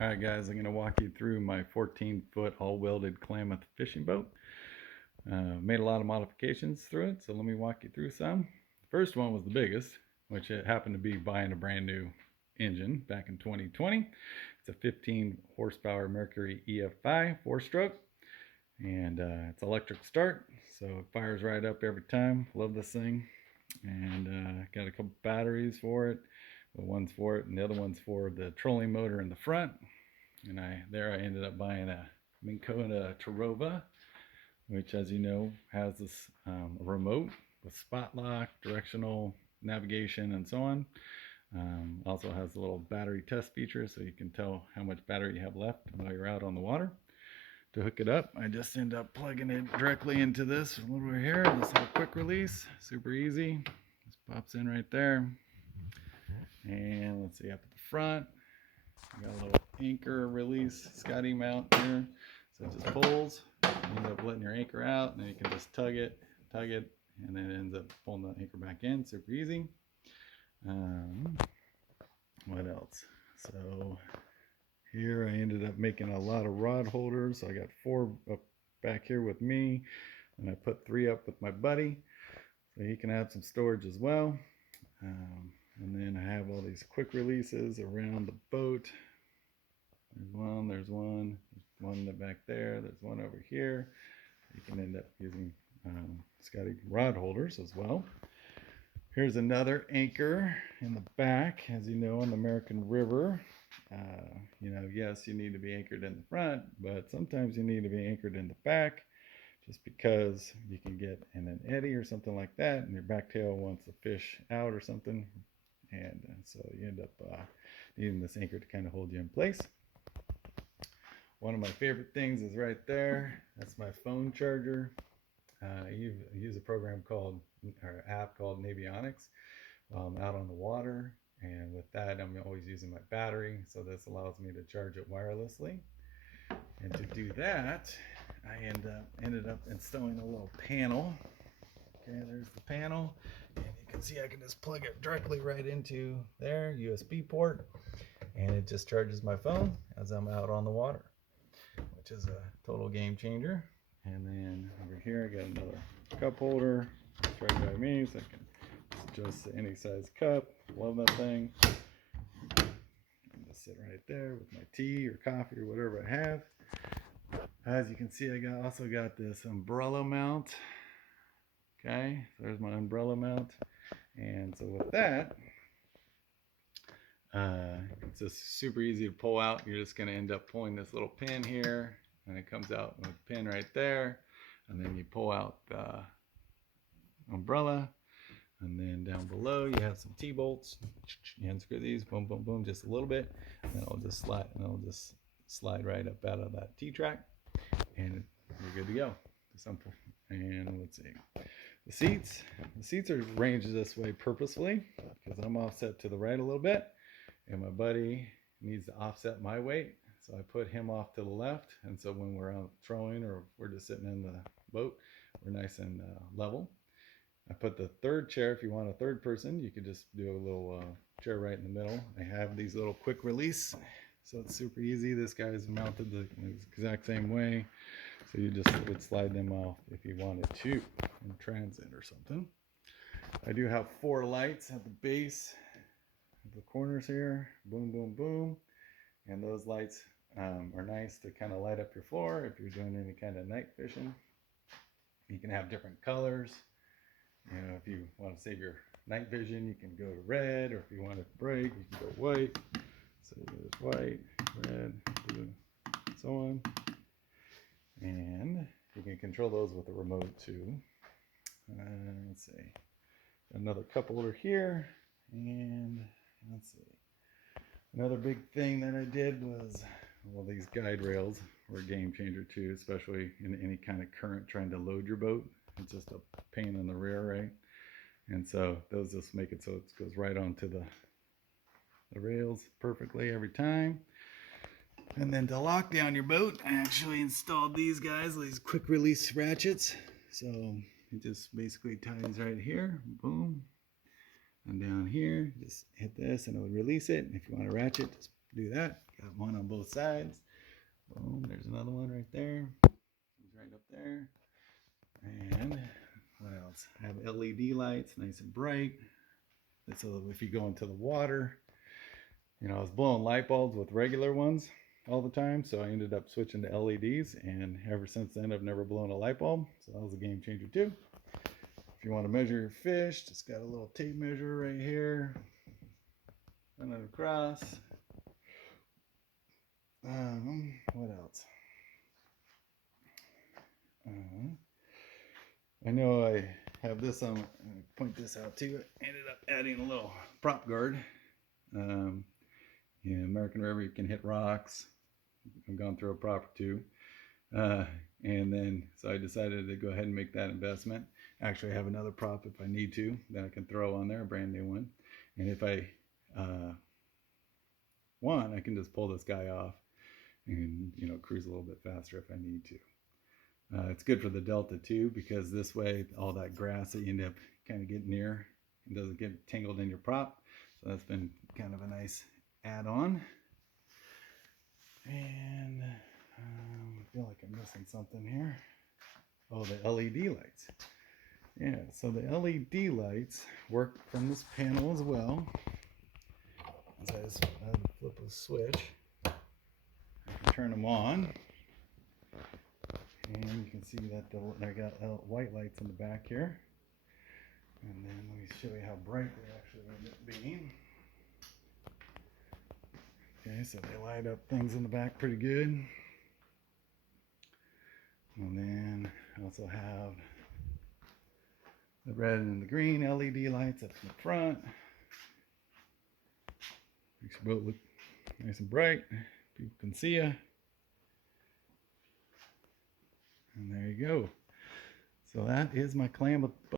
Alright guys, I'm going to walk you through my 14-foot all-welded Klamath fishing boat. Made a lot of modifications through it, so let me walk you through some. The first one was the biggest, which it happened to be buying a brand new engine back in 2020. It's a 15 horsepower Mercury EFI 4-stroke, and it's electric start, so it fires right up every time. Love this thing. And got a couple batteries for it. The one's for it, and the other one's for the trolling motor in the front. And I ended up buying a Minn Kota Tarova, which, as you know, has this remote with spot lock, directional navigation, and so on. Also has a little battery test feature, so you can tell how much battery you have left while you're out on the water. To hook it up, I just end up plugging it directly into this over here, this little quick release. Super easy. Just pops in right there. And let's see, up at the front, I got a little anchor release Scotty mount here. So it just pulls, you end up letting your anchor out, and then you can just tug it, and then it ends up pulling the anchor back in. Super easy. What else? So here I ended up making a lot of rod holders. So I got 4 up back here with me, and I put 3 up with my buddy, so he can have some storage as well. And then I have all these quick releases around the boat. There's one back there, there's one over here. You can end up using Scotty rod holders as well. Here's another anchor in the back. As you know, on the American River, yes, you need to be anchored in the front, but sometimes you need to be anchored in the back, just because you can get in an eddy or something like that, and your back tail wants the fish out or something, and so you end up needing this anchor to kind of hold you in place. One of my favorite things is right there. That's my phone charger. I use a program called, or app called Navionics out on the water, and with that I'm always using my battery, so this allows me to charge it wirelessly. And to do that, I ended up installing a little panel. Okay, there's the panel, and you can see I can just plug it directly right into there, USB port, and it just charges my phone as I'm out on the water, which is a total game changer. And then over here I got another cup holder. It's right by me, so I can adjust to any size cup. Love that thing. And just sit right there with my tea or coffee or whatever I have. As you can see, I also got this umbrella mount. Okay, so there's my umbrella mount. And so with that, it's just super easy to pull out. You're just going to end up pulling this little pin here, and it comes out with a pin right there, and then you pull out the umbrella, and then down below you have some T-bolts. You unscrew these, boom, boom, boom, just a little bit, and then it'll just slide right up out of that T-track, and you're good to go. Simple. And let's see, the seats are arranged this way purposefully because I'm offset to the right a little bit, and my buddy needs to offset my weight, so I put him off to the left, and so when we're out trolling or we're just sitting in the boat, we're nice and level. I put the third chair, if you want a third person, you could just do a little chair right in the middle. I have these little quick release, so it's super easy. This guy's mounted the exact same way, so you just would slide them off if you wanted to in transit or something. I do have 4 lights at the base of the corners here. Boom, boom, boom. And those lights are nice to kind of light up your floor if you're doing any kind of night fishing. You can have different colors. You know, if you want to save your night vision, you can go to red, or if you want it bright, you can go white. So there's white, red, blue, so on. And you can control those with the remote too. Let's see, another cup holder here, and let's see. Another big thing that I did was, well, these guide rails were a game changer too, especially in any kind of current trying to load your boat. It's just a pain in the rear, right? And so those just make it so it goes right onto the rails perfectly every time. And then to lock down your boat, I actually installed these guys, these quick release ratchets. So it just basically ties right here, boom. And down here, just hit this and it would release it. And if you want to ratchet, just do that. Got one on both sides. Boom, there's another one right there. It's right up there. And what else? I have LED lights, nice and bright. So if you go into the water, you know, I was blowing light bulbs with regular ones all the time, so I ended up switching to LEDs, and ever since then I've never blown a light bulb, so that was a game changer too. If you want to measure your fish, just got a little tape measure right here. Run it across. What else? I know I have this on. I'm gonna point this out too. I ended up adding a little prop guard. Yeah, American River, you can hit rocks. I've gone through a prop or two. And then, so I decided to go ahead and make that investment. Actually, I have another prop if I need to that I can throw on there, a brand new one. And if I want, I can just pull this guy off and, you know, cruise a little bit faster if I need to. It's good for the Delta too, because this way all that grass that you end up kind of getting near, it doesn't get tangled in your prop. So that's been kind of a nice add-on. And I feel like I'm missing something here. Oh, the LED lights. Yeah, so the LED lights work from this panel as well. As I just flip a switch, I can turn them on. And you can see that I got white lights in the back here. And then let me show you how bright they actually end up being. Okay, so they light up things in the back pretty good. And then I also have the red and the green LED lights up in the front. Makes your boat look nice and bright. People can see you. And there you go. So that is my clam